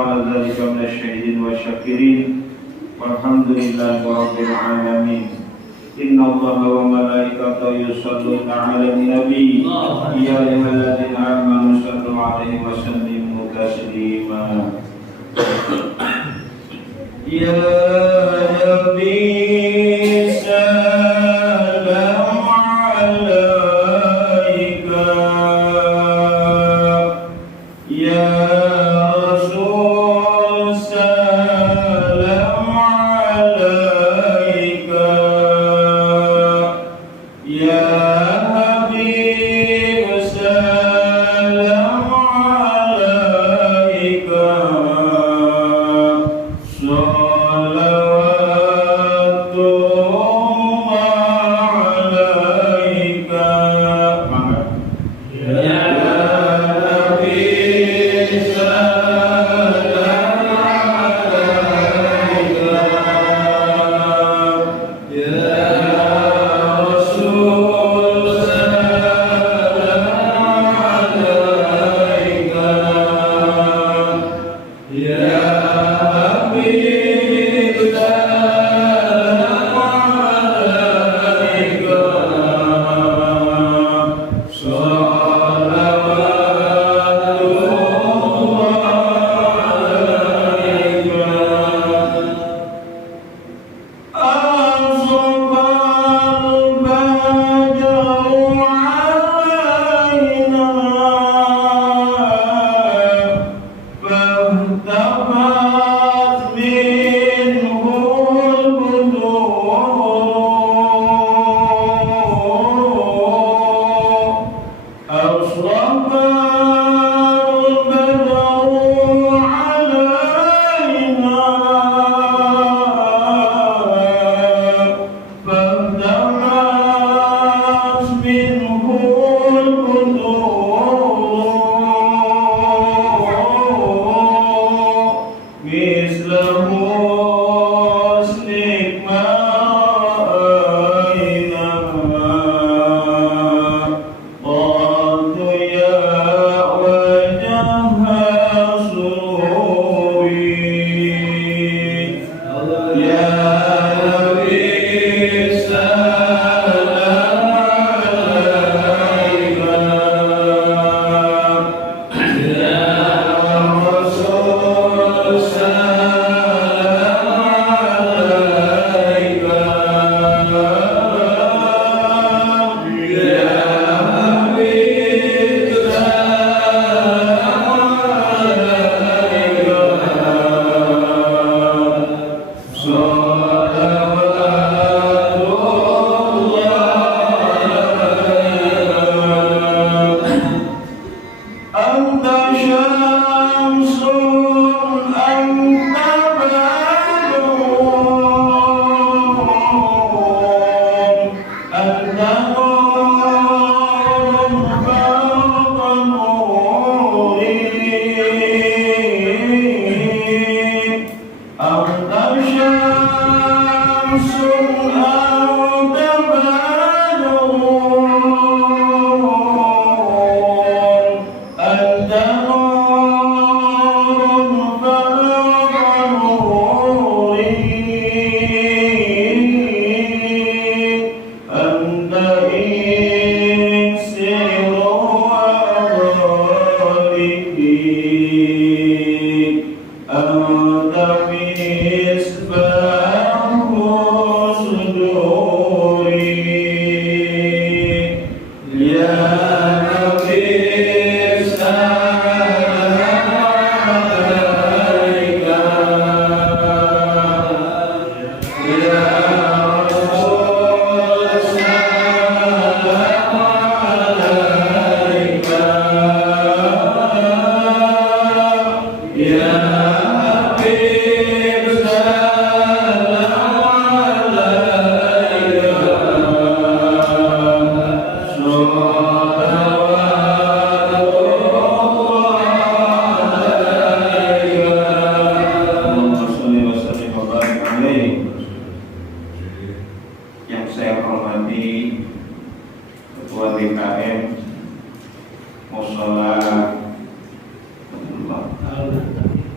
ala dzalika minasyahidin wasyakirin. Walhamdulillahi rabbil alamin. Inna Allaha wa malaikatahu yusholluna 'alan nabi ya ayyuhalladzina amanu shallu 'alaihi wa sallimu taslima. Ya nabi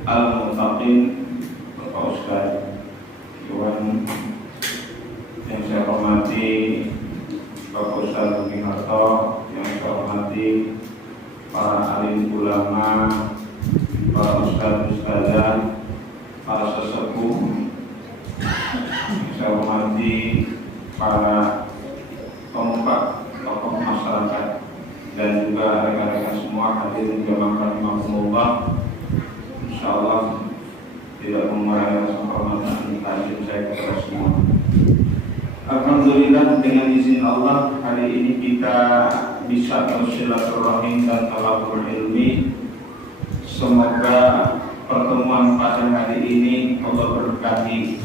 Al hadir, para alim ulama, para ustaz-ustazah, para sesepuh, saya hormati para pemuka tokoh masyarakat dan juga rekan-rekan semua hadirin jamaah rahimahumullah. Insyaallah tidak mengurangi rasa hormat dan takzim saya kepada semua. Alhamdulillah, dengan izin Allah hari ini kita bisa bersilaturahim dan talabul ilmi. Semoga pertemuan pada hari ini Allah berkahi,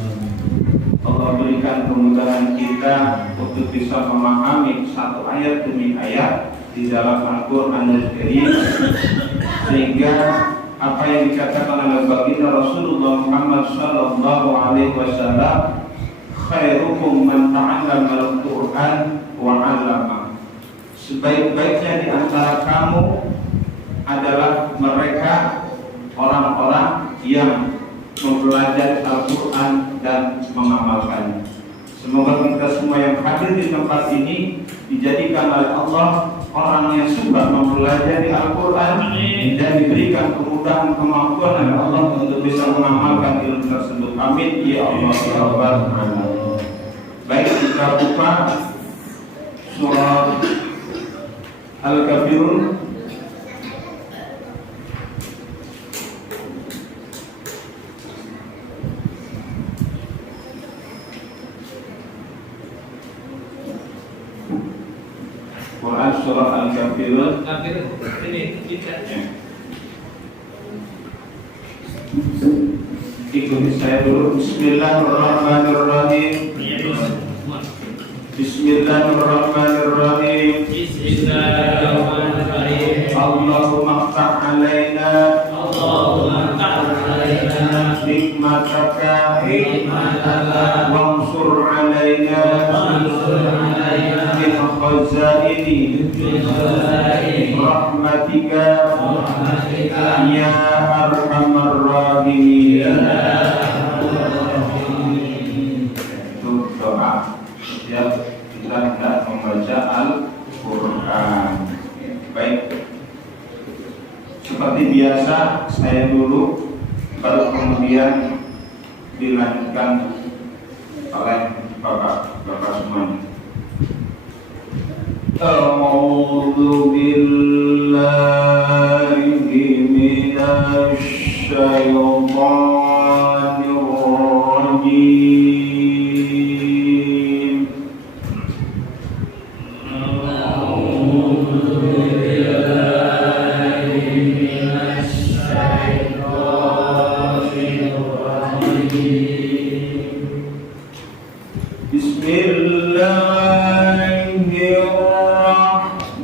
Allah berikan kemudahan kita untuk bisa memahami satu ayat demi ayat di dalam Al-Quranul Karim, sehingga apa yang dikatakan oleh baginda Rasulullah Muhammad sallallahu alaihi wasallam, khairukum man ta'allama al-Qur'an wa 'allama. Sebaik-baiknya di antara kamu adalah mereka orang-orang yang mempelajari Al-Quran dan mengamalkannya. Semoga kita semua yang hadir di tempat ini dijadikan oleh Allah orang yang suka mempelajari Al-Quran dan diberikan kemudahan kemampuan oleh Allah untuk bisa mengamalkan ilmu tersebut. Amin ya Allah ya Rabbal alamin. Baik, kita buka surah Al-Kafirun. Quran surah Al-Kafirun. Ini kita. Ikuti saya dulu. Bismillahirrahmanirrahim. Bismillahirrahmanirrahim. Bismillahirrahmanirrahim. Allahumma ftah alaina. Allahumma ftah alaina. Nikmataka. Nikmataka. Wansur alaina. Wansur alaina. Min khazaini. Rahmatika. Rahmatika. Ya arhamar rahimin. Itu doa setiap kita hendak membaca Al-Quran. Baik, seperti biasa saya dulu, baru kemudian dilanjutkan oleh bapak semuanya. A'udzu billahi minasy syaithanir rajim. A'udzu billahi minasy syaithanir rajim. Bismillahirrahmanirrahim.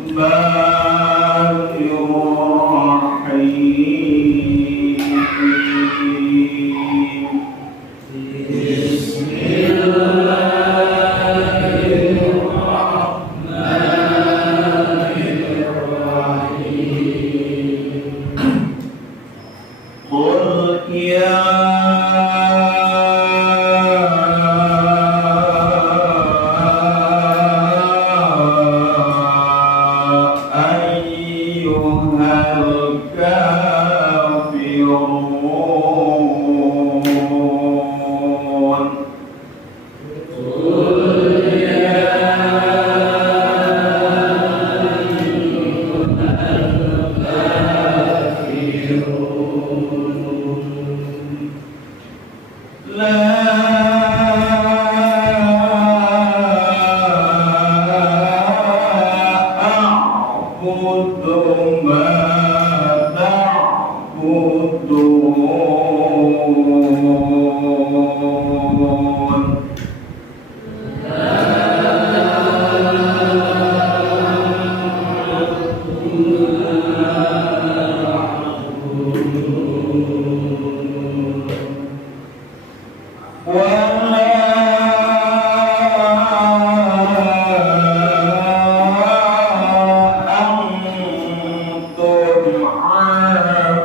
Wala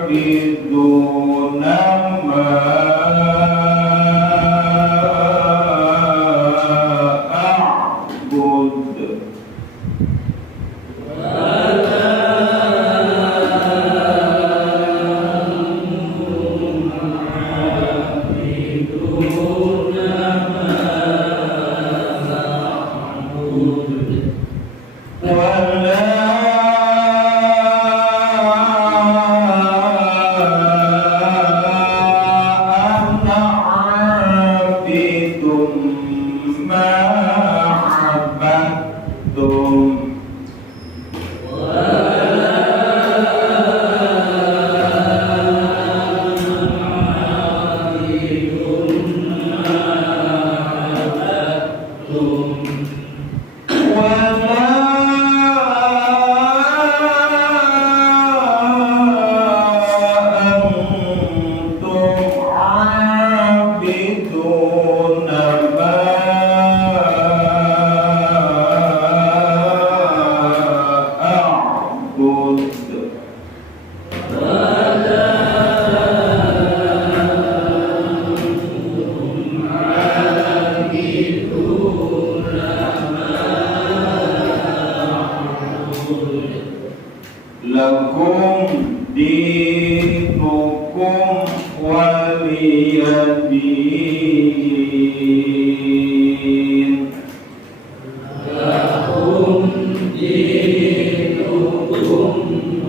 Lakum dinukum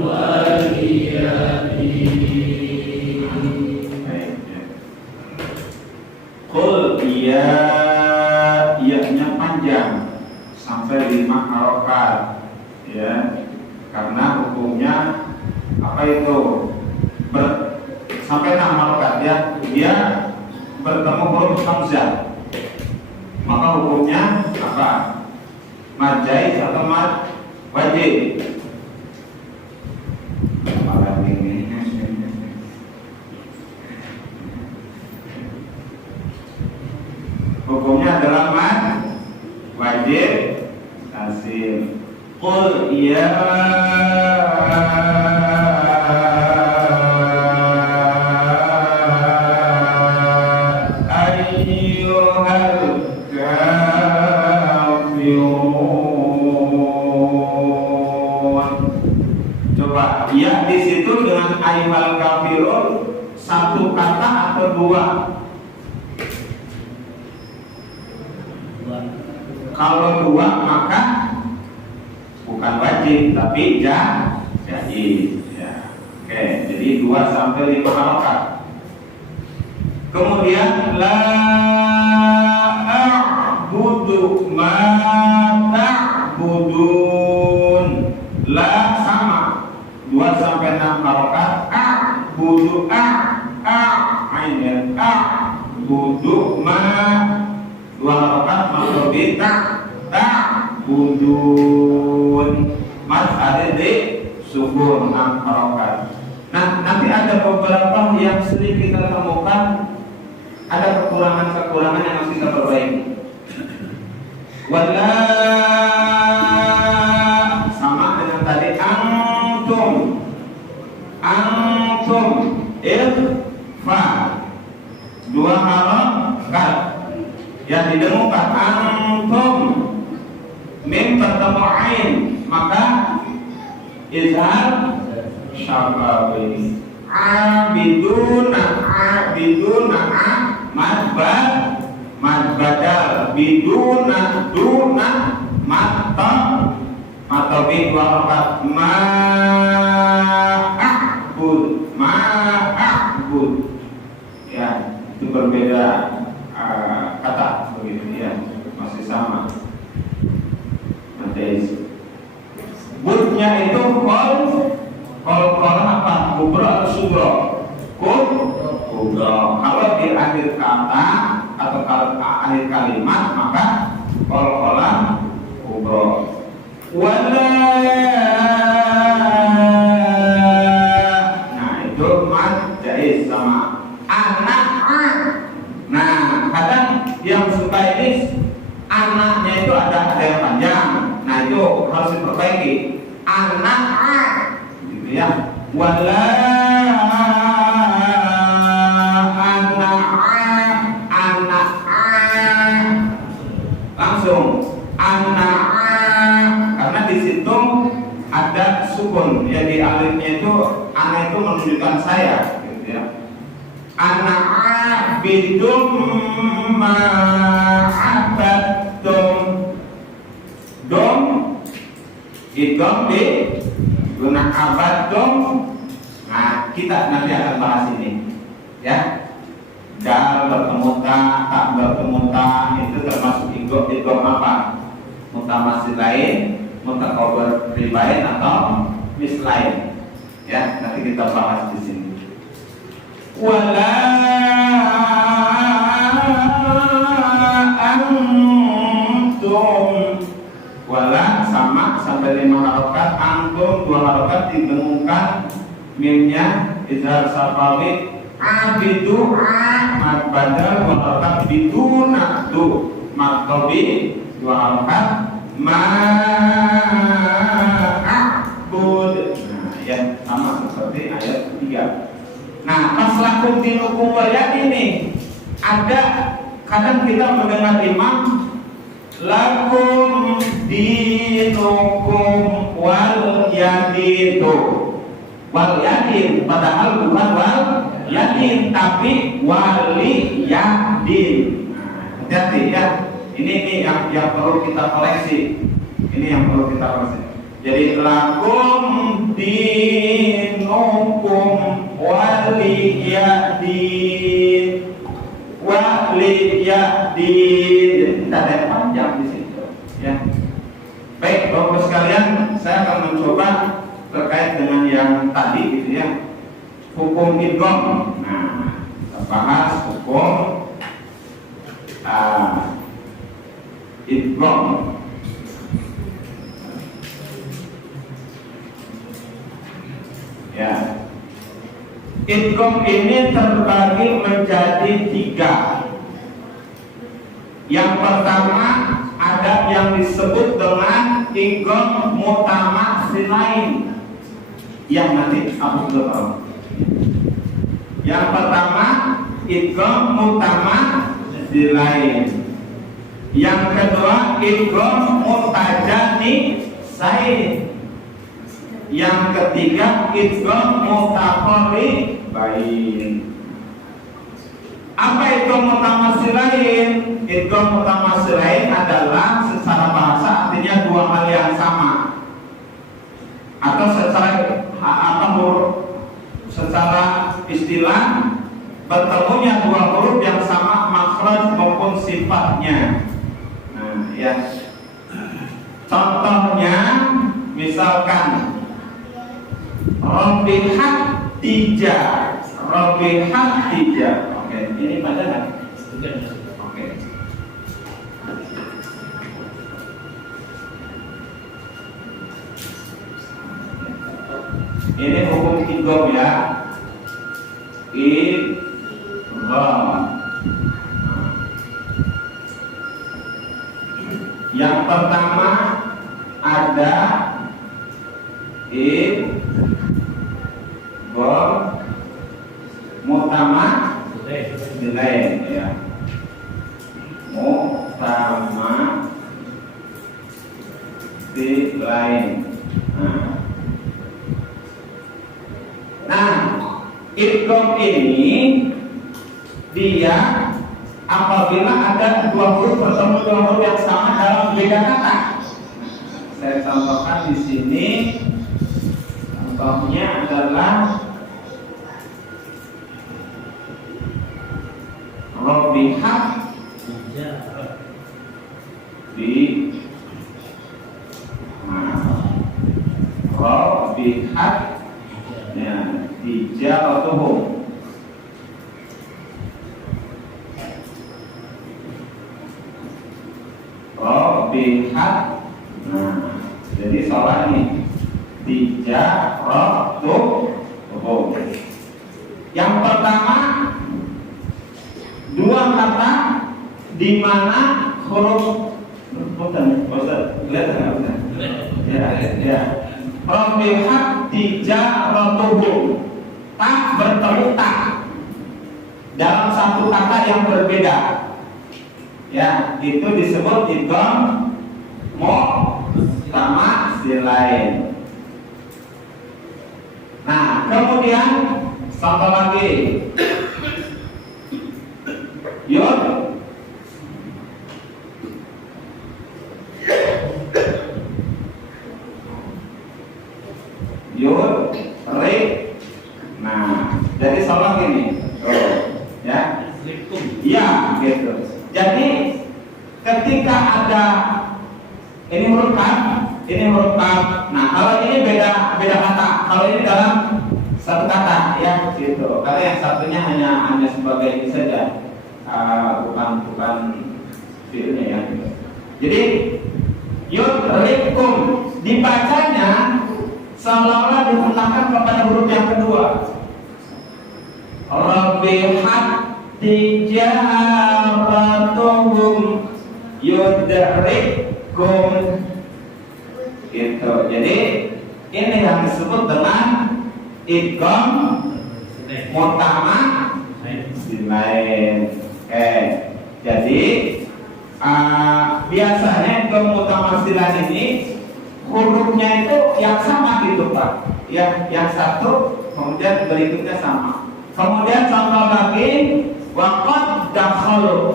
waliyadin. Qul iya, iyanya panjang sampai 5 harokat, ya, karena hukumnya apa itu sampai 6 harokat, ya, dia bertemu huruf hamzah, maka hukumnya apa? Mad jaiz atau mad wajib? Malah ini hukumnya adalah mad wajib lazim. Qul ya ayyuhal kafirun satu kata atau dua? Kalau dua maka bukan wajib tapi jaiz, ya. Oke, jadi 2 sampai 5 harokat. Kemudian la a'budu ma ta'budun, la sama 2 sampai 6 harokat. A'budu ain a'budu ma 2 harokat makrobi ta'budun mas ada di sukun 6 harokat. Nah, nanti ada beberapa yang sering kita temukan ada kekurangan-kekurangan yang harus kita perbaiki. Wala sama dengan tadi antum irfa 2 harokat yang didengukan antum mim bertemu ain maka izhar syafawi. Abiduna mad badal biduna mata bi 2 harokat ma'abud, ya, itu berbeda kata begitu, ya, masih sama. Nanti budnya itu kol apa? Kubra atau subro? Kubra. Kalau di akhir kata atau akhir kalimat maka kol-kolan kubra. Wala, nah itu mad jaiz sama anak. Nah kadang yang suka ini anaknya itu ada yang panjang, nah itu harus diperbaiki. Anak, gitu ya. Wala anak langsung anak, karena di situ ada sukun, ya, di alifnya itu anak itu menunjukkan saya, gitu ya. Anak bidum ma'abatum dom idom di guna abatum. Nah kita nanti akan bahas ini, ya. Dal bertemu tak bertemu itu termasuk idom apa? Mutamassil lain, mutakabir ribain atau mislain, ya, nanti kita bahas di sini. Wala antum, wala sama sampai 5 harokat, antum 2 harokat didengungkan mimnya izhar safawi. Abidu mad badal 2 harokat biduna maktobi 2 harokat ma'abud. Nah, ya, sama seperti ayat 3. Nah, pas lakum dinukum waliyadin ini ada kadang kita mendengar imam lakum dinukum waliyadin. wal yadin, padahal bukan wal yadin tapi wali yadin. Hati-hati ya. Ini yang perlu kita koleksi. Ini yang perlu kita koleksi. Jadi lakum dinukum waliyadin, waliyadin. Tidak ada yang panjang di situ. Ya. Baik, Bapak sekalian, saya akan mencoba terkait dengan yang tadi gitu ya. Hukum idgham. Nah, kita bahas hukum idgham. Ya. Idgham ini terbagi menjadi 3. Yang pertama ada yang disebut dengan idgham mutamatsilain. Yang nanti aku sudah tahu. Yang pertama idgham mutamatsilain. Yang kedua idgham mutajanisain. Yang ketiga idgham mutaqaribain. Apa idgham mutamatsilain? Idgham mutamatsilain adalah secara bahasa artinya dua hal yang sama, atau secara istilah bertemunya dua huruf yang sama makhraj maupun sifatnya. Nah, ya. Contohnya misalkan Robihat tija. Oke, ini pada kan? Oke. Ini hukum idgham ya. Idgham. Yang pertama ada idgham mutamatsilain ya. Mutamatsilain. Nah, idgham ini dia apabila ada dua huruf bertemu dua huruf yang sama dalam beda kata. Saya contohkan di sini. Contohnya adalah Robihat Robihat ya tijaratuhum. Robihat. Nah, jadi soal ini tijaratuhum. Yang pertama dua kata di mana huruf ya. Robihat tijaratuhum. Tak bertemu tak dalam satu kata yang berbeda. Ya, itu disebut idgham mutamatsilain. Nah, kemudian contoh lagi. Yud rik. Nah, jadi soal gini. Ya. Iya, gitu. Jadi ketika ada ini huruf kaf. Nah, kalau ini beda kata. Kalau ini dalam satu kata, ya, gitu. Karena yang satunya hanya sebagai ini saja, bukan fiilnya ya. Gitu. Jadi yudrikum dibacanya seolah-olah dihentangkan kepada huruf yang kedua. Rabihat tijaratuhum yudrikum. Gitu. Jadi ini yang disebut dengan idgham mutamatsilain. Jadi biasanya idgham mutamatsilain ini hurufnya itu yang sama gitu Pak. Yang satu kemudian berikutnya sama. Kemudian contoh lagi waqad dakhalu,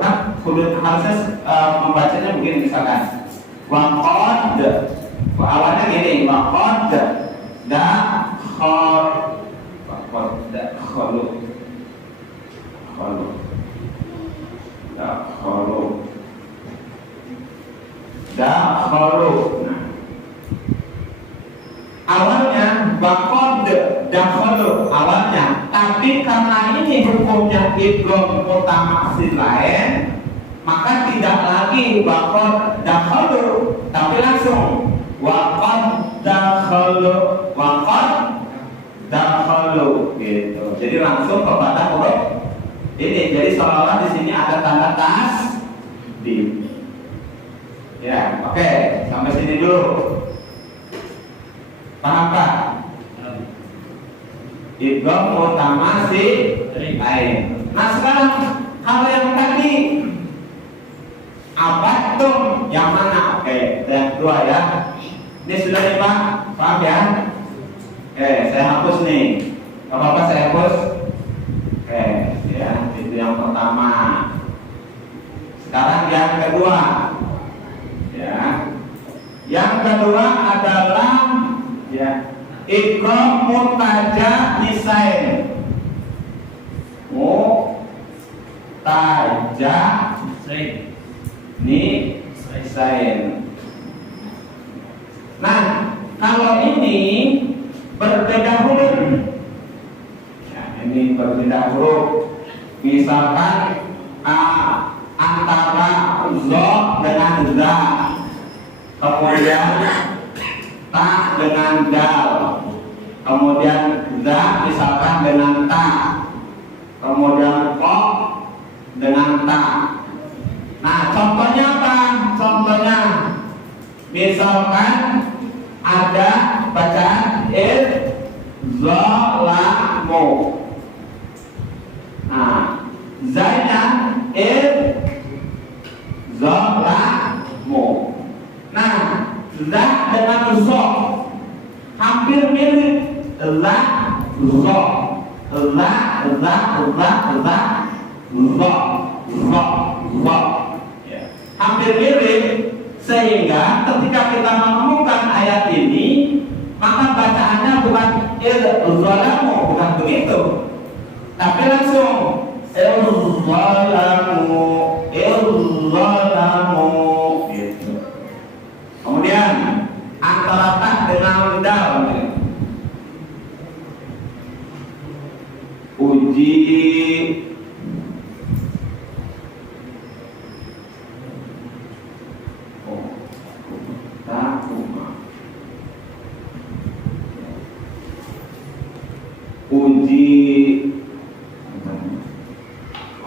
kan harusnya membacanya begini misalkan. Waqad awalnya gini, waqad dakhalu. Awalnya waqad dakhalu awalnya, tapi karena ini hukumnya idgham mutamaksil lain, maka tidak lagi waqad dakhalu, tapi langsung waqad dakhalu gitu. Jadi langsung kepada huruf ini. Jadi seolah-olah di sini ada tanda tasdid. Ya, oke, sampai sini dulu. Paham Pak? Idgham mutamaksil lain. Nah sekarang kalau yang tadi abatum yang mana? Oke, yang kedua ya. Ini sudah nih Pak, paham ya? Oke, saya hapus nih. Gak apa-apa saya hapus. Oke, ya itu yang pertama. Sekarang yang kedua. Ya, yang kedua adalah ya idgham mutaja nisain. Mutaja nisain. Nah, kalau ini berbeda huruf. Ya, ini berbeda huruf. Misalkan antara zo dengan za, kemudian ta dengan dal, kemudian za misalkan dengan ta, kemudian ko dengan ta. Nah, contohnya apa? Contohnya misalkan ada bacaan zalamu. Nah, zanya zalamu. Nah, za dengan zo hampir mirip. La zo, ya, hampir mirip, sehingga ketika kita menemukan ayat ini, maka bacaannya bukan zalamu, bukan begitu, tapi langsung zalamu gitu. Kemudian antara ta dengan dal, uji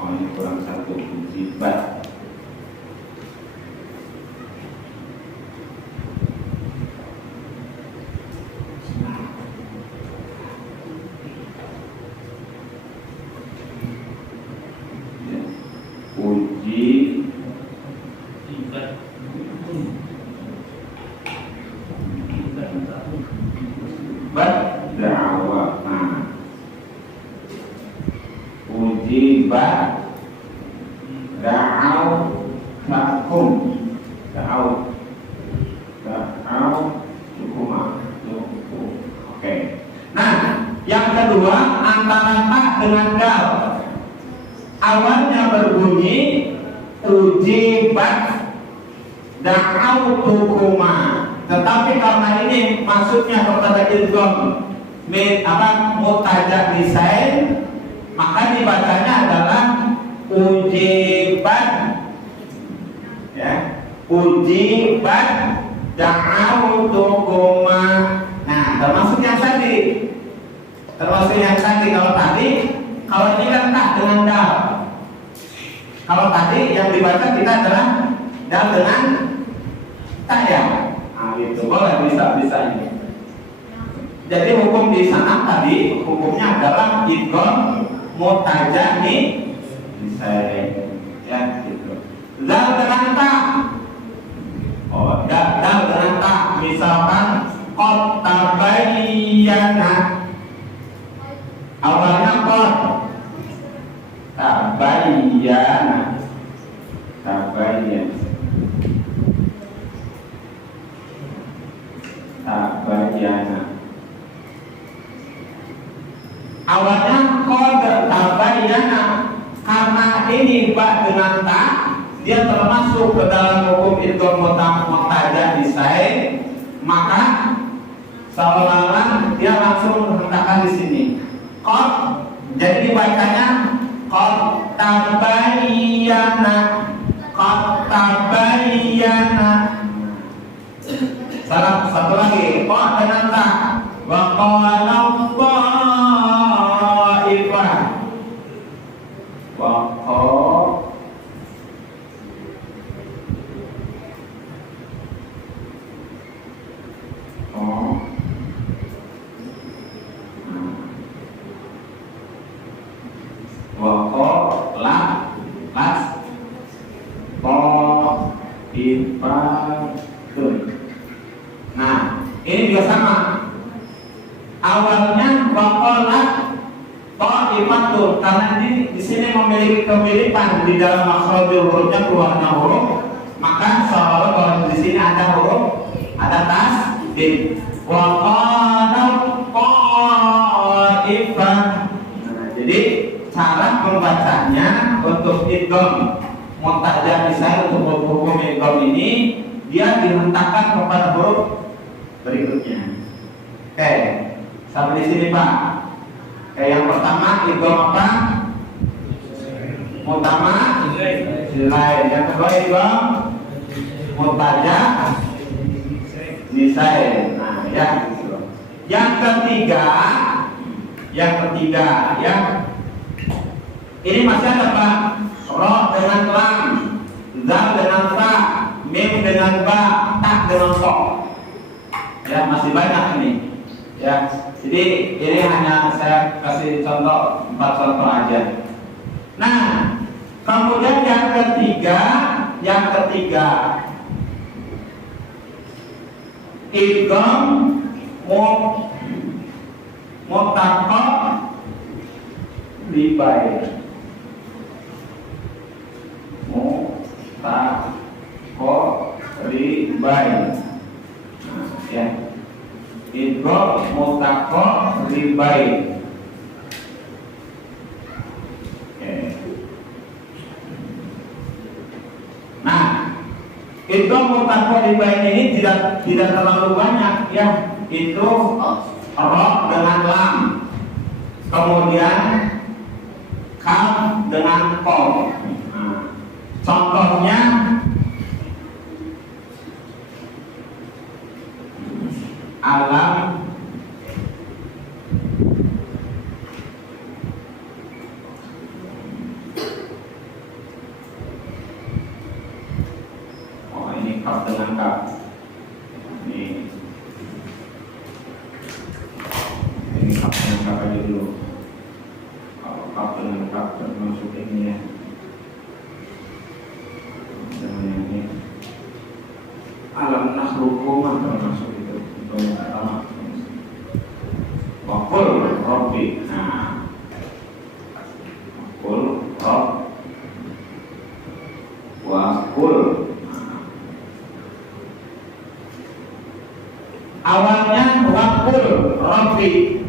ini kurang satu, uji bat. Oke. Nah, yang kedua antara ta dengan dal, awalnya berbunyi ujibat da'autukuma, tetapi karena ini maksudnya kepada idgham mutaja nisain, maka dibacanya adalah ujibat, ya, ujibat da'autukuma. Nah, termasuk yang tadi, kalau tadi, kalau ini kan tak dengan dal. Kalau tadi yang dibaca kita adalah dal dengan tak ya. Nah, gitu. Boleh bisa ini. Jadi hukum di sana tadi hukumnya adalah idgham mutaja nisain, ya gitu. Dal dengan ta. Oh, dal misalkan qad tabayyana, awalnya qad tabayyana, tabayyana, tabayyana. Awalnya qad tabayyana, karena ini ba dengan ta, dia termasuk ke dalam hukum idgham muqtada disai, maka seolah-olah dia langsung menghentakkan di sini qad, jadi dibacanya qad tabayyana, qad tabayyana. Satu lagi qad dengan ta, wa qala dhaifah, wa Nah, ini juga sama. Awalnya waqalat ta'ifatun, karena di sini memiliki kemiripan di dalam makhrajul hurufnya, keluarnya huruf, maka seolah kalau di sini ada huruf, ada tasdid. Waqalat ta'ifah. Jadi cara membacanya untuk idgham muqtada disai, untuk hukum idgham ini dia dihentakkan kepada huruf berikutnya. Oke, sampai di sini Pak. Yang pertama idgham apa? Mutama silai. Yang kedua idgham muqtada disai. Nah, ya. Yang ketiga ya. Ini masih ada Pak. Ra dengan lam, zal dengan fa, mim dengan ba, ta dengan so. Ya, masih banyak ini. Ya, jadi ini hanya saya kasih contoh 4 contoh aja. Nah, kemudian yang ketiga idgham muttaqab libai. Ribai. Ya. Idgham muttaqab ribai. Nah, idgham muttaqab ribai ini tidak terlalu banyak ya. Itu ra dengan lam. Kemudian kaf dengan qaf. Contohnya alam ini kaf dengan kaf. Ini kaf dengan kaf aja dulu. Kalau kaf dengan kaf termasuk ini ya. Alam nakhluqukum termasuk itu. Waqul rabbi. Nah, waqul. Awalnya waqul rabbi,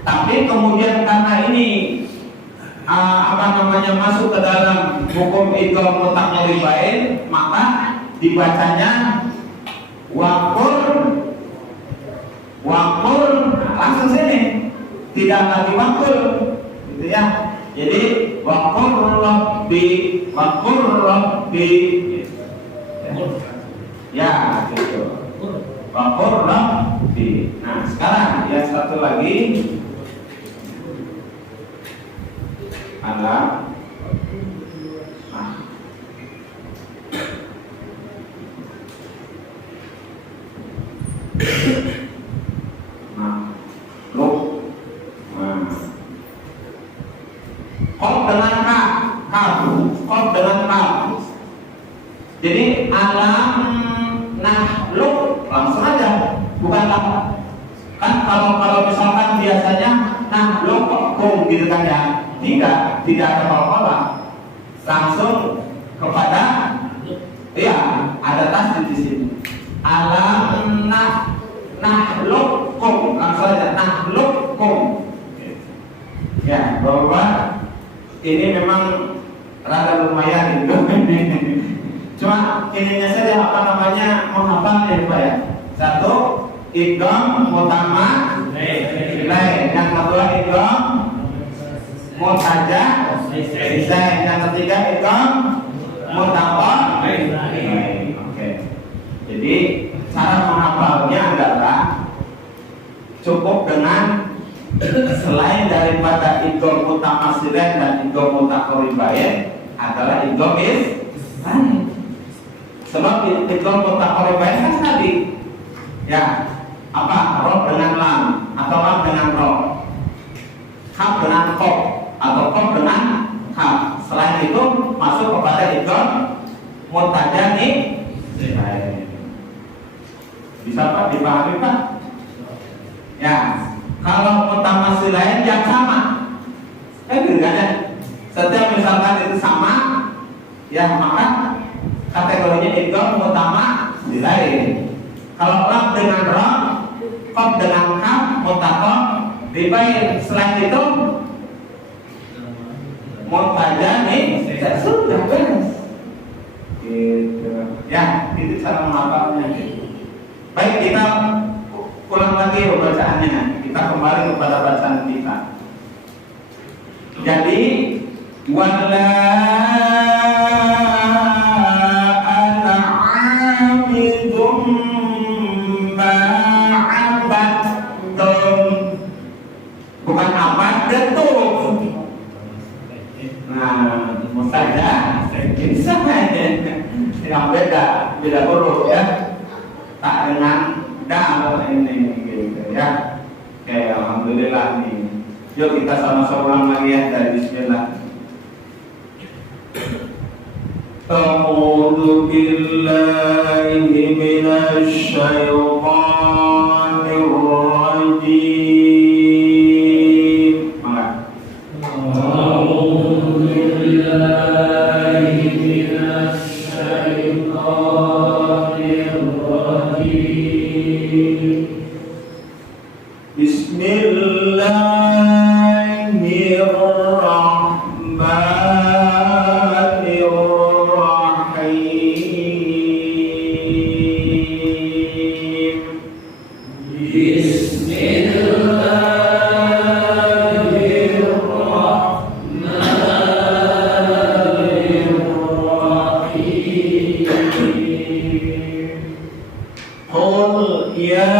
tapi kemudian karena ini masuk ke dalam hukum idgham muttaqab ribai, maka dibacanya waqul langsung sini, tidak lagi waqul gitu ya. Jadi waqul rabbi ya gitu, waqul rabbi. Nah, sekarang yang satu lagi ada qad dengan kaf. Jadi alam nahluk langsung aja bukan lafaz. Kan kalau misalkan biasanya nah lokum gitu kan ya, tidak ada kol-kolah, langsung kepada ya ada tasdid di sini. Alam nahlukum, langsung aja nahlukum. Ya, bahwa ini memang rada lumayan gitu. Cuma ininya saja apa namanya menghafal ya Pak ya. Satu, idgham mutama lain. Yang kedua idgham mutaja lain. Yang ketiga idgham mutaqab lain. Oke. Jadi cara menghafalnya adalah cukup dengan selain daripada idgham mutamatsilain dan idgham mutaqaribain adalah idgham lain. Sebab idgham mutaqaribain kan tadi ya apa roh dengan lam atau lam dengan roh, kaf dengan kof atau kof dengan kaf. Selain itu masuk kepada idgham mutajani. Bisa Pak dipahami Pak? Ya, kalau mutamatsilain yang sama, gitu kan ya. Setiap misalkan itu sama, ya maka kategorinya idgham mutamatsilain. Kalau lam dengan ra, qaf dengan kaf, mutaqaribain. Selain itu mutajani, sudah beres. Gitu. Ya, itu cara menghafalnya. Baik, kita ulang lagi bacaannya. Kita kembali kepada bacaan kita. Jadi wala ana 'abidum ma 'abadtum. Bukan abadatum. Nah, saja ini sama yang beda huruf ya. Tak dengan dal ini gitu ya. Oke, alhamdulillah nih. Yuk kita sama-sama ulang lagi ya dari bismillah. A'udzu billahi minasy syaithanir rajim. Mangga. A'udzu billahi minasy syaitanir rajim. Qul ya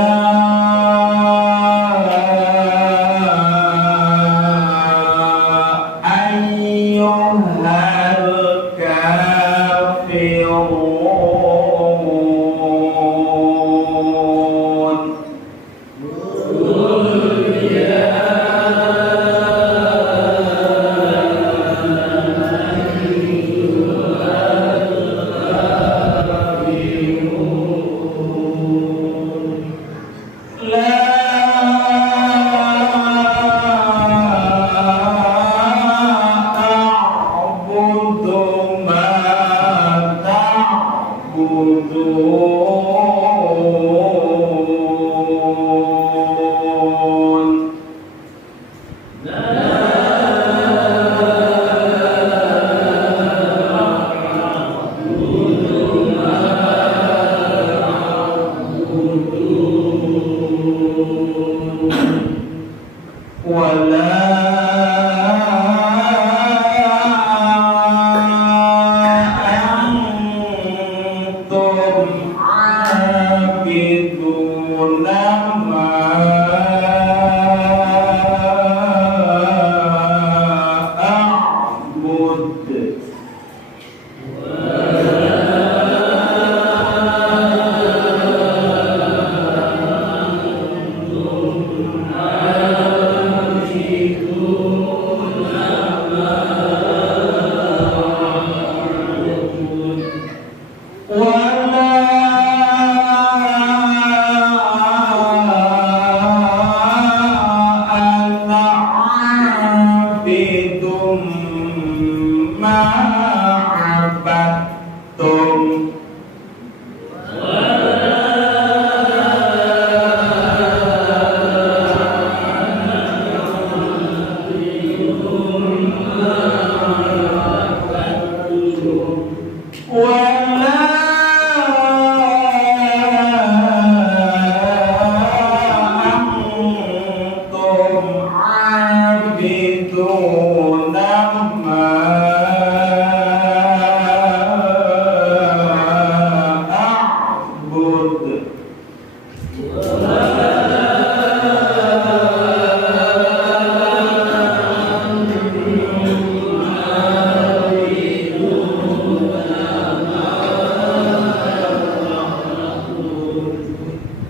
anfaqtum.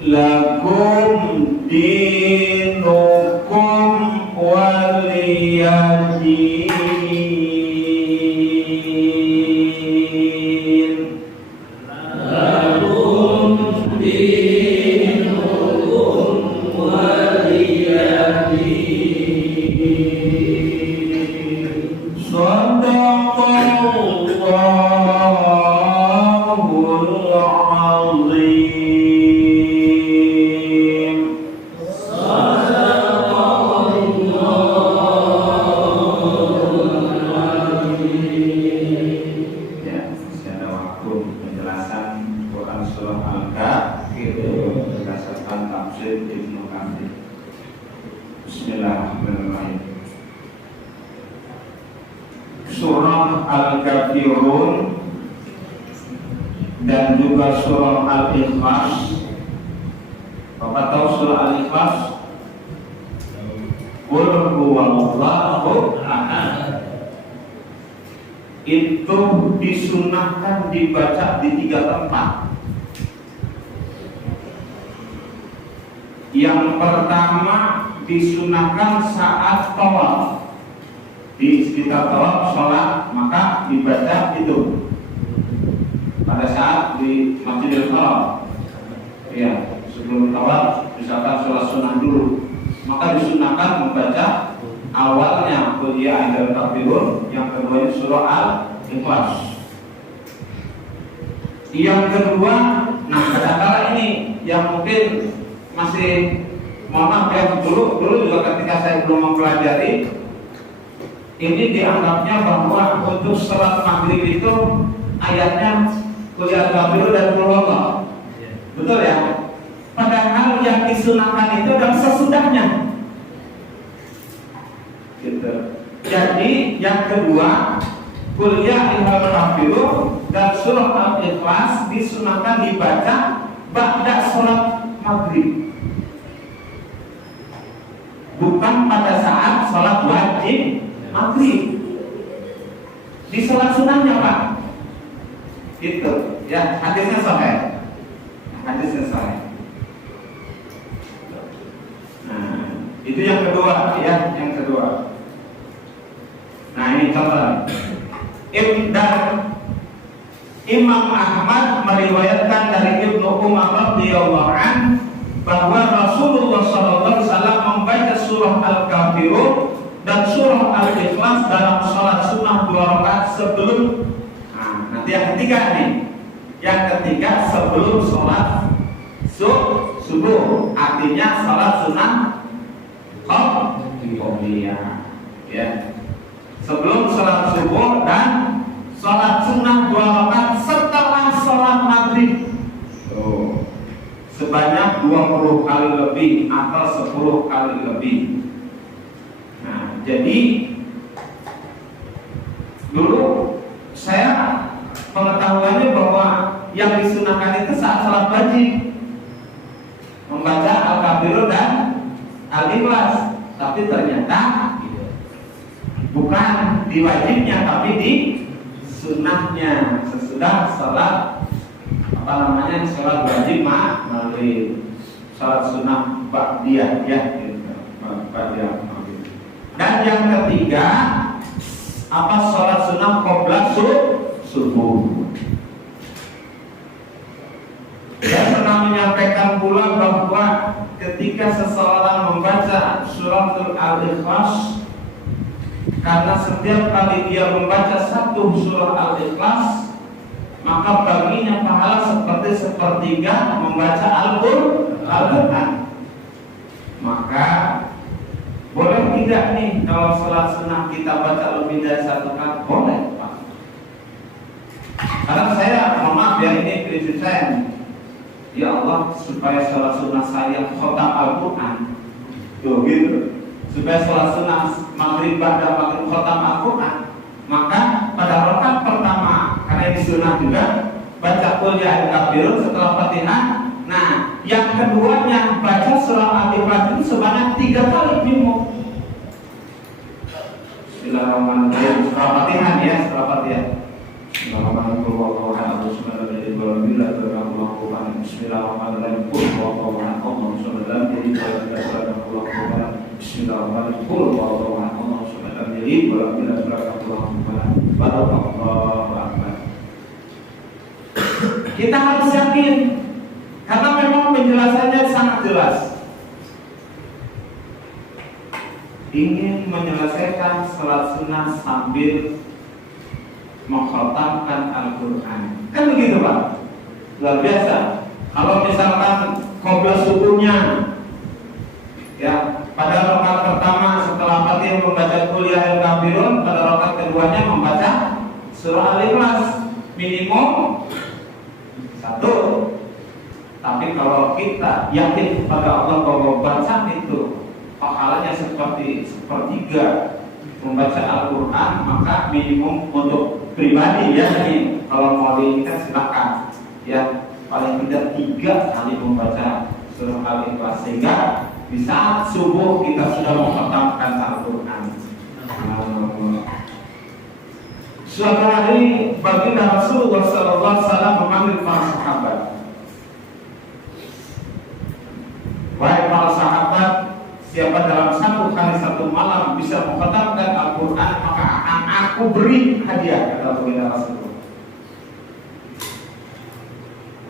Lakum dinukum waliyadin. Lakum dinukum waliyadin. Sadaqallahul azim. Ya, masih ada waktu penjelasan Quran surah Al-Kahfi berdasarkan tafsir Ibnu Katsir. Bismillahirrahmanirrahim. Surah Al-Kafirun dan juga surah Al-Ikhlas. Bapak tahu surah Al-Ikhlas? Qul huwallahu ahad. Itu disunahkan dibaca di 3 tempat. Yang pertama disunahkan saat tawaf. Di sekitar tawaf sholat maka dibaca itu. Pada saat di Masjidil Haram, ya, sebelum tawaf misalkan sholat sunnah dulu, maka disunahkan membaca awalnya Qul ya ayyuhal kafirun, yang kedua surah Al-Ikhlas. Yang kedua, nah kata-kata ini yang mungkin masih mohon maaf ya, dulu juga ketika saya belum mempelajari ini dianggapnya bahwa untuk sholat maghrib itu ayatnya Qul ya ayyuhal kafirun dan Qul huwallahu. Betul ya? Padahal yang disunahkan itu adalah sesudahnya. Gitu. Jadi yang kedua, Qul ya ayyuhal kafirun dan surah Al-Ikhlas disunahkan dibaca ba'da sholat maghrib, bukan pada saat sholat wajib maghrib. Di sholat sunnahnya Pak. Itu ya, hadisnya sahih. Hadisnya sahih. Nah, itu yang kedua ya, yang kedua. Nah, ini contoh. Dan Imam Ahmad meriwayatkan dari Ibnu Umar radhiyallahu an bahwa Rasulullah SAW membaca surah Al-Kafirun dan surah Al-Ikhlas dalam sholat sunnah 2 rakaat sebelum. Nah, nanti yang ketiga nih. Yang ketiga sebelum sholat subuh, artinya sholat sunnah qabliyah. Ya. Sebelum sholat subuh dan sholat sunnah 2 rakaat setelah sholat maghrib. Sebanyak 20 kali lebih atau 10 kali lebih. Nah, jadi dulu saya pengetahuannya bahwa yang disunahkan itu saat sholat wajib membaca Al-Kafirun dan Al-Ikhlas, tapi ternyata bukan di wajibnya tapi di sunnahnya sesudah sholat sholat wajib maghrib, sholat sunnah ba'diyah ya, ba'diyah maghrib. Dan yang ketiga sholat sunnah qabla subuh. Saya pernah menyampaikan pula bahwa ketika seseorang membaca suratul Al-Ikhlas, karena setiap kali dia membaca satu surah Al-Ikhlas maka baginya pahala seperti sepertiga membaca Al-Quran. Maka boleh tidak nih kalau sholat sunnah kita baca lebih dari 1 kali? Boleh, Pak. Karena saya, mohon maaf ya, ini prinsip saya nih. Ya Allah, supaya sholat sunnah saya khotam Al-Quran, tuh gitu. Supaya sholat sunnah maghrib pada maghrib khotam Al-Quran, maka pada rakaat pertama, karena ini sunnah juga, baca qul ya ayyuhal kafirun setelah Fatihah. Nah, yang keduanya baca surah Al-Ikhlas itu sebanyak 3 kali minimum. Bismillahirrahmanirrahim. Setelah Fatihah ya, setelah Fatihah. Bismillahirrahmanirrahim. Bismillahirrahmanirrahim. Kita harus yakin karena memang penjelasannya sangat jelas. Ingin menyelesaikan salat sunnah sambil mengkhatamkan Al-Quran, kan begitu Pak? Luar biasa. Kalau misalkan qobliyah subuhnya, ya pada rakaat pertama setelah Fatihah membaca qul ya ayyuhal kafirun, pada rakaat keduanya membaca surah Al-Ikhlas minimum 1. Tapi kalau kita yakin kepada Allah bahwa bacaan itu pahalanya seperti sepertiga membaca Al-Quran, maka minimum untuk pribadi ya nih, kalau mau diingat silakan ya, paling tidak 3 kali membaca surah Al-Ikhlas, sehingga di saat subuh kita sudah mengkhatamkan Al-Quran. Suatu hari baginda Rasulullah SAW memanggil para sahabat. Wahai para sahabat, siapa dalam 1 hari 1 malam bisa mengkhatamkan Al-Quran, maka akan aku beri hadiah, kata baginda Rasulullah.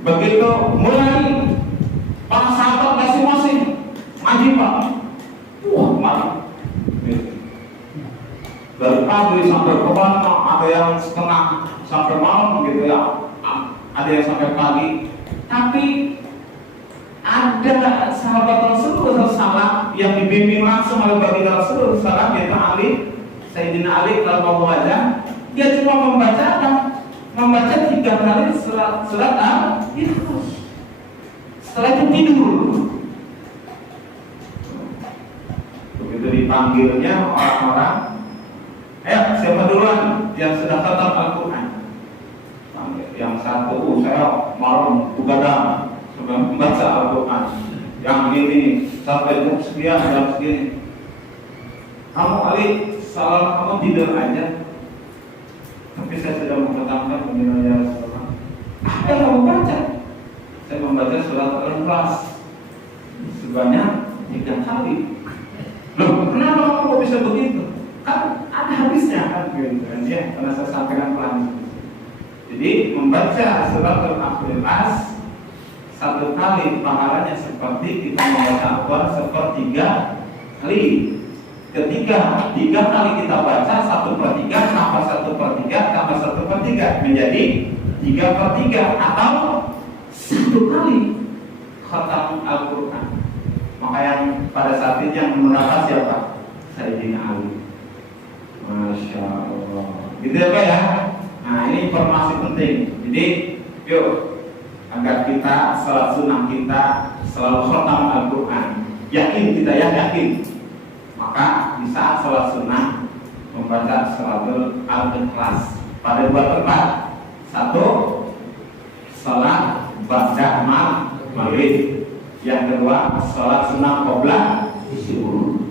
Begitu mulai para sahabat masing-masing ngaji Pak. Wah, mari. Dari pagi sampai ke malam, ada yang setengah sampai malam gitu ya, ada yang sampai pagi. Tapi ada sahabat Rasulullah SAW yang dibimbing langsung oleh baginda Rasulullah SAW, yaitu Ali, Sayyidina Ali radhiyallahu anhu. Dia cuma membaca 3 kali surat Al-Ikhlas. Setelah itu tidur. Begitu dipanggilnya orang-orang, ayo siapa duluan yang sudah khatam Al-Quran? Yang satu, saya malam begadang sudah membaca Al-Quran. Yang ini sampai jam sekian, jam segini. Kamu Ali, salah kamu tidur aja. Tapi saya sudah mengatakan mengenai Rasulullah. Apa yang kamu baca? Saya membaca surat Al-Ikhlas sebanyak 3 kali. Loh, kenapa kamu bisa begitu? Kan ada habisnya kan gitu kan ya, karena saya sampaikan pelan. Jadi membaca surat Al-Ikhlas 1 kali pahalanya seperti kita membaca Al-Quran sepertiga kali. Ketika 3 kali kita baca 1/3 tambah 1/3 tambah 1/3 menjadi 3/3 atau 1 kali khatam Al-Quran. Maka yang pada saat itu yang menggunakan siapa? Sayyidina Ali. Masya Allah. Gitu ya Pak ya. Nah ini informasi penting. Jadi yuk, agar kita salat sunnah kita selalu khatam Al-Quran. Yakin kita ya, yakin. Maka di saat salat sunnah membaca surat Al-Ikhlas pada 2 tempat. 1, salat ba'da maghrib. Yang kedua, salat sunnah qobliyah subuh.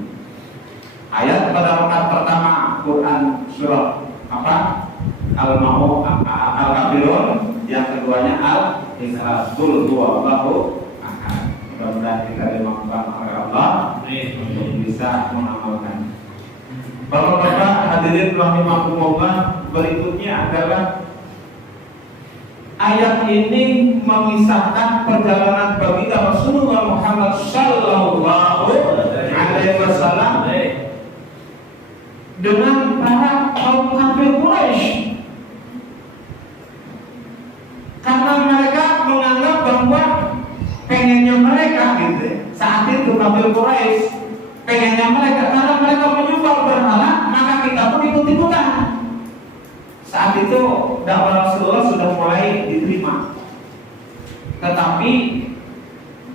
Ayat pada rakaat pertama Quran surah apa? Al-Ma'un, Al-Kafirun. Yang keduanya Al-Ikhlas. Qul huwallahu ahad. Mudah-mudahan kita dimaafkan oleh Allah untuk bisa mengamalkan. Bapak-bapak hadirin rahimakumullah, berikutnya adalah ayat ini mengisahkan perjalanan baginda Rasulullah Muhammad sallallahu alaihi wasallam dengan para kaum kafir Quraisy. Karena mereka menganggap bahwa pengennya mereka gitu ya. Saat itu kafir Quraisy pengennya mereka, karena mereka menyembah berhala, maka kita pun ikut-ikutan. Saat itu dakwah Rasulullah sudah mulai diterima, tetapi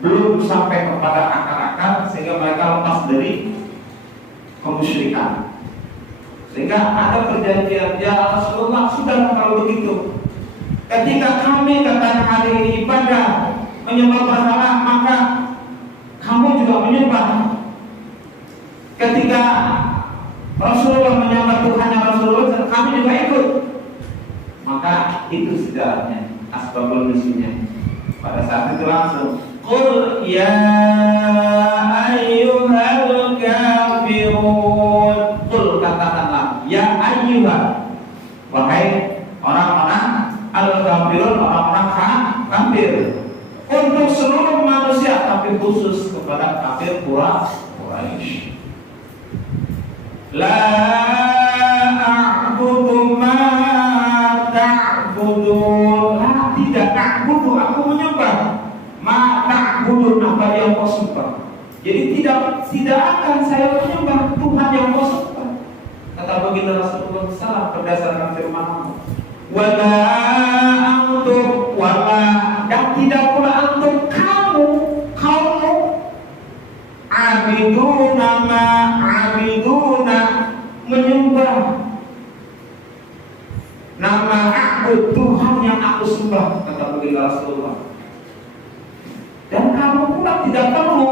belum sampai kepada akar-akar sehingga mereka lepas dari kemusyrikan. Sehingga ada perjanjian, ya Rasulullah, sudah kalau begitu, ketika kami katakan hari ini ibadah menyembah berhala, maka kamu juga menyembah. Ketika Rasulullah menyembah Tuhannya Rasulullah, kami juga ikut. Maka itu sejarahnya, asbabul nuzulnya. Pada saat itu langsung, qul ya ayyuhal kafirun. Qul, katakanlah, ya ayyuhal, wahai orang-orang al-kafirun, orang-orang kafir. Untuk seluruh manusia, tapi khusus kepada kafir Quraisy. La a'budu ma ta'budun. La, tidak a'budu, aku menyembah. Ma ta'budun, apa yang kau sembah. Jadi tidak akan saya menyembah Tuhan yang kau sembah. Kata baginda Rasulullah SAW berdasarkan firman Allah. Wala antum, wala, dan tidak pula antum, kamu abiduna ma abiduna, menyembah nama aku, Tuhan yang aku sembah, kata baginda Rasulullah. Dan kamu pula tidak perlu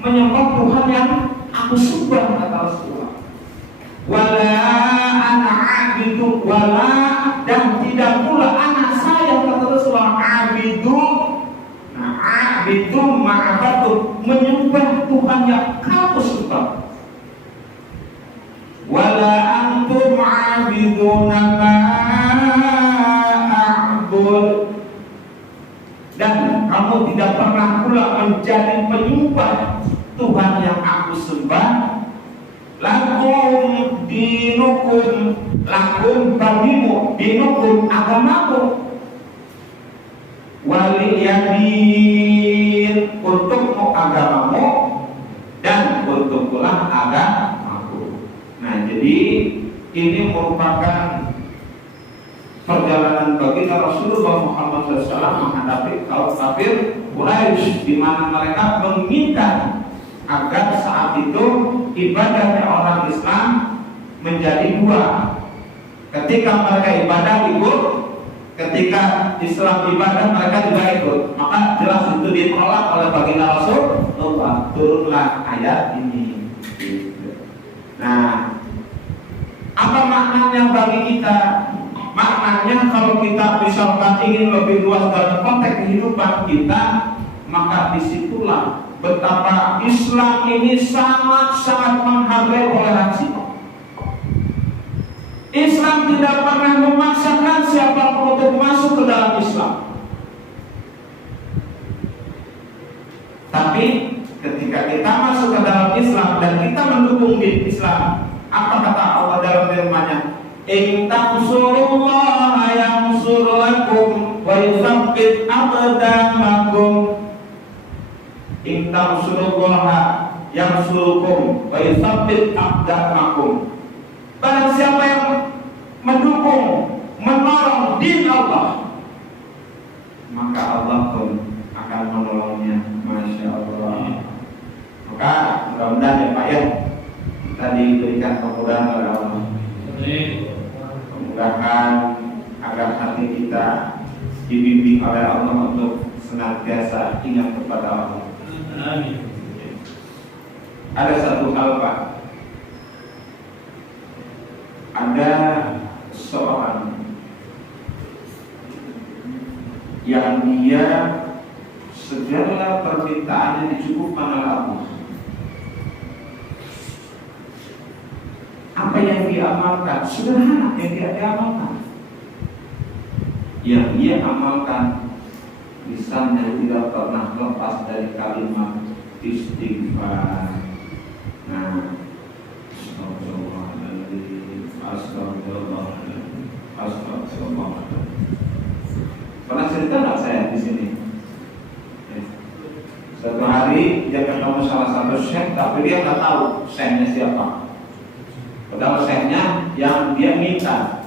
menyembah Tuhan yang aku sembah, kata Rasulullah. Wala ana abidu, wala, dan tidak pula anak saya, kata Rasulullah, abidu. Nah, abidu ma'abadu, menyembah Tuhan yang kamu sembah. Wala antum abiduna ma a'bud, dan kamu tidak pernah pula menjadi penyembah Tuhan yang aku sembah. Lakum dinukum, lakum bagimu, dinukum agamamu, waliyadin, untukmu agamamu, dan untuk pula agamaku. Nah, jadi ini merupakan perjalanan baginda Rasulullah Muhammad SAW menghadapi kaum kafir Quraisy, di mana mereka menginginkan agar saat itu ibadahnya orang Islam menjadi dua. Ketika mereka ibadah ikut, ketika Islam ibadah mereka juga ikut. Maka jelas itu ditolak oleh baginda Rasulullah. Turunlah ayat ini. Nah, apa maknanya bagi kita? Maknanya kalau kita misalkan ingin lebih luas dalam konteks kehidupan kita, maka disitulah betapa Islam ini sangat-sangat menghargai toleransi. Islam tidak pernah memaksakan siapapun untuk masuk ke dalam Islam. Tapi ketika kita masuk ke dalam Islam dan kita mendukung di Islam, apa kata Allah dalam firman-Nya? In tansurullaha yansurlakum wa yuthabbit aqdamakum. In tansurullaha yansurlakum wa yuthabbit aqdamakum. Barang siapa yang mendukung, menolong din Allah, maka Allah pun akan menolongnya. Masya Allah. Maka mudah-mudahan ya Pak ya, kita diberikan kemudahan oleh Allah. Mudah-mudahan agar hati kita dibimbing oleh Allah untuk senantiasa ingat kepada Allah. Amin. Ada satu hal Pak, ada seorang yang dia segala permintaannya dicukupkan oleh Allah. Apa yang dia amalkan sederhana, yang dia amalkan, yang dia amalkan lisannya tidak pernah lepas dari kalimat istighfar. Nah, astagfirullahaladzim. Pernah salah satu syekh, tapi dia nggak tahu syekhnya siapa. Padahal syekhnya yang dia minta.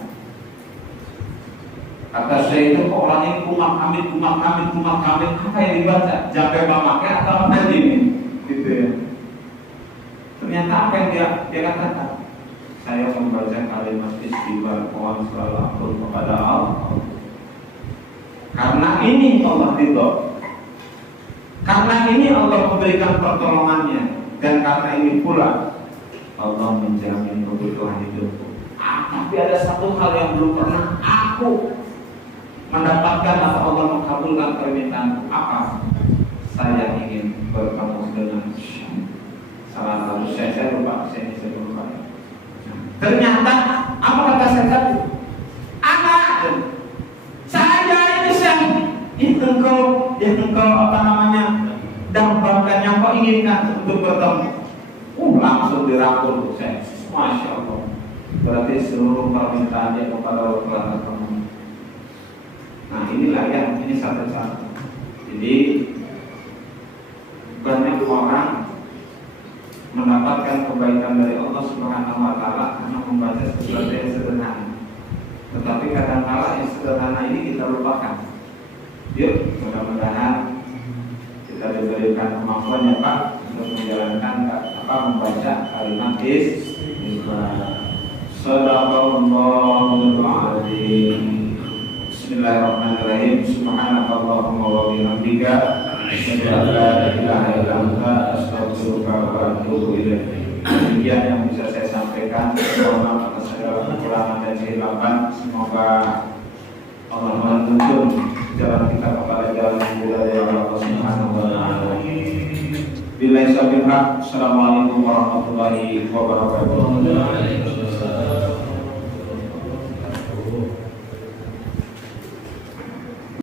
Kata syekh itu kok orang ini kumak kamit, apa yang dibaca? Jampe pamaknya atau apa ini? Gitu ya. Ternyata apa yang dia katakan? Saya membaca kalimat istighfar, mohon selalu ampun kepada Allah. Karena ini Allah ridho. Karena ini Allah memberikan pertolongannya, dan karena ini pula Allah menjamin kebutuhan hidupku. Tapi ada satu hal yang belum pernah aku mendapatkan atau Allah mengabulkan permintaanku. Apa? Saya ingin bertemu dengan salah satu saya lupa, saya lupa. Ternyata apa kata saya tadi? Anak, saya ini yang engkau apa namanya dambakan, yang kau inginkan untuk bertemu. Langsung dirangkul saya. Masya Allah. Berarti seluruh permintaan dia kepada Allah ketemu. Nah inilah yang ini satu-satu. Jadi banyak orang mendapatkan kebaikan dari Allah Subhanahu wa Ta'ala karena membaca sesuatu yang sederhana. Tetapi kadang-kala yang sederhana ini kita lupakan. Yuk, mudah-mudahan kita diberikan kemampuan ya Pak untuk menjalankan membaca kalimat istighfar. Shadaqallahul azim. Bismillahirrahmanirrahim. Subhanakallahumma wa bihamdika asyhadu an la ilaha illa anta astaghfiruka wa atubu ilaik. Demikian yang bisa saya sampaikan. Mohon maaf atas segala kekurangan dan kesilapan. Semoga Allah menuntun jalan kita kepada jalan yang mulia dari Allah Subhanahu wa Ta'ala. Billahi taufiq. Assalamualaikum warahmatullahi wabarakatuh.